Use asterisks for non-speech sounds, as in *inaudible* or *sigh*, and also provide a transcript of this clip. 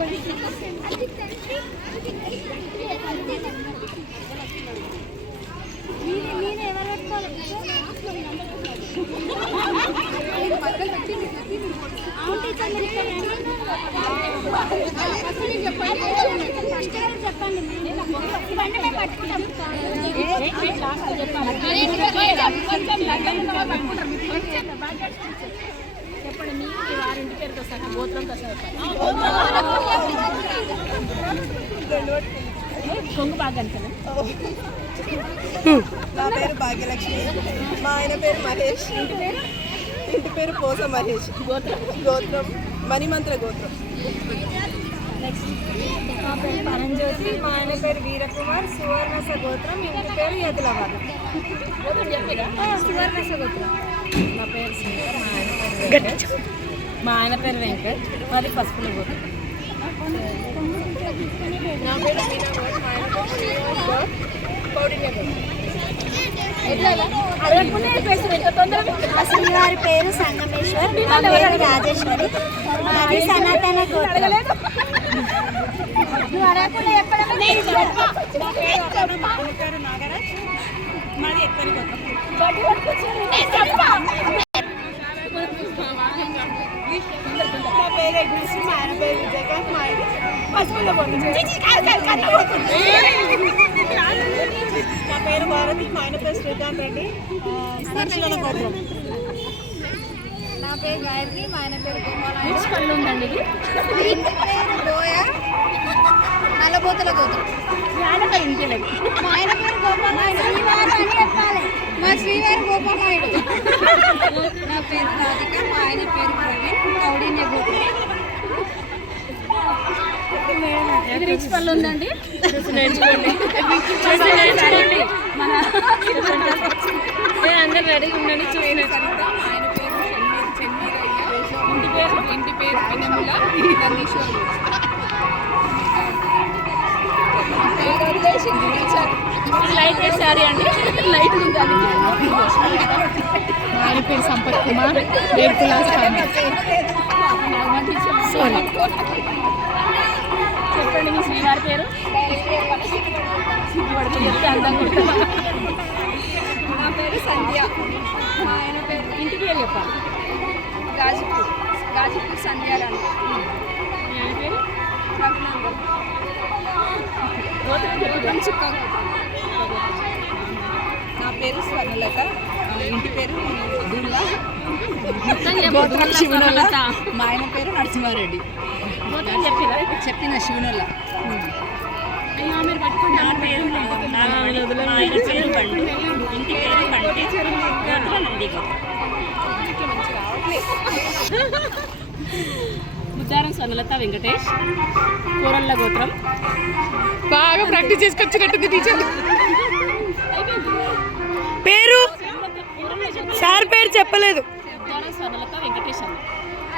budget *laughs* *laughs* *laughs* నా పేరు భాగ్యలక్ష్మి మా ఆయన పేరు మహేష్ ఇంటి పేరు పోస మహేష్ గోత్రం గోత్రం మణిమంత్ర గోత్రం పరంజ్యోతి మా ఆయన పేరు వీరకుమార్ సువర్ణస గోత్రం ఇంటి పేరు యదులవాడ సువర్ణస గోత్రం నా పేరు മാനപ്പേര് നിങ്ങൾക്ക് അത് ഫസ്റ്റ് ഫ്ലോർ ശ്രീവാരി പേര് സംഗമേശ്വർ രാജേശ്വരി അതി സനാതന ഗോത്രം నా పేరు గాయత్రి మా ఆయన పేరు కొమ్మల పేరు గోయ నల్లబోతుల గోతులు మా ఆయన పేరు గోపాల మా శ్రీవారి గోపాల నా పేరు రాధిక మా ఆయన పేరు ప్రవీణ్ కౌడిన్య గోపాల రిచ్ పళ్ళు ఉందండి నేర్చుకోండి అందరు రెడీ ఉండండి ఇంటి పేరు ఇంటి పేరు లైట్ వేసారీ అండి లైట్ ఉందండి వారి పేరు సంపత్ కుమార్ సారీ సోనీ మీ పేరు నా పేరు సంధ్య ఆయన పేరు ఇంటి పేరు చెప్పాలి గాజుపూర్ గాజుపూర్ సంధ్యారాన్ని నా పేరు స్వర్ణలత ఇంటి పేరు మా ఆయన పేరు నరసింహారెడ్డి చెప్పిన శివునల్ల ఉద్దారం స్వర్ణలత వెంకటేష్ కూరల్ల గోత్రం బాగా ప్రాక్టీస్ చేసుకొచ్చు కట్టింది టీచర్ పేరు సార్ పేరు చెప్పలేదు ఉద్దారం వెంకటేష్ అన్న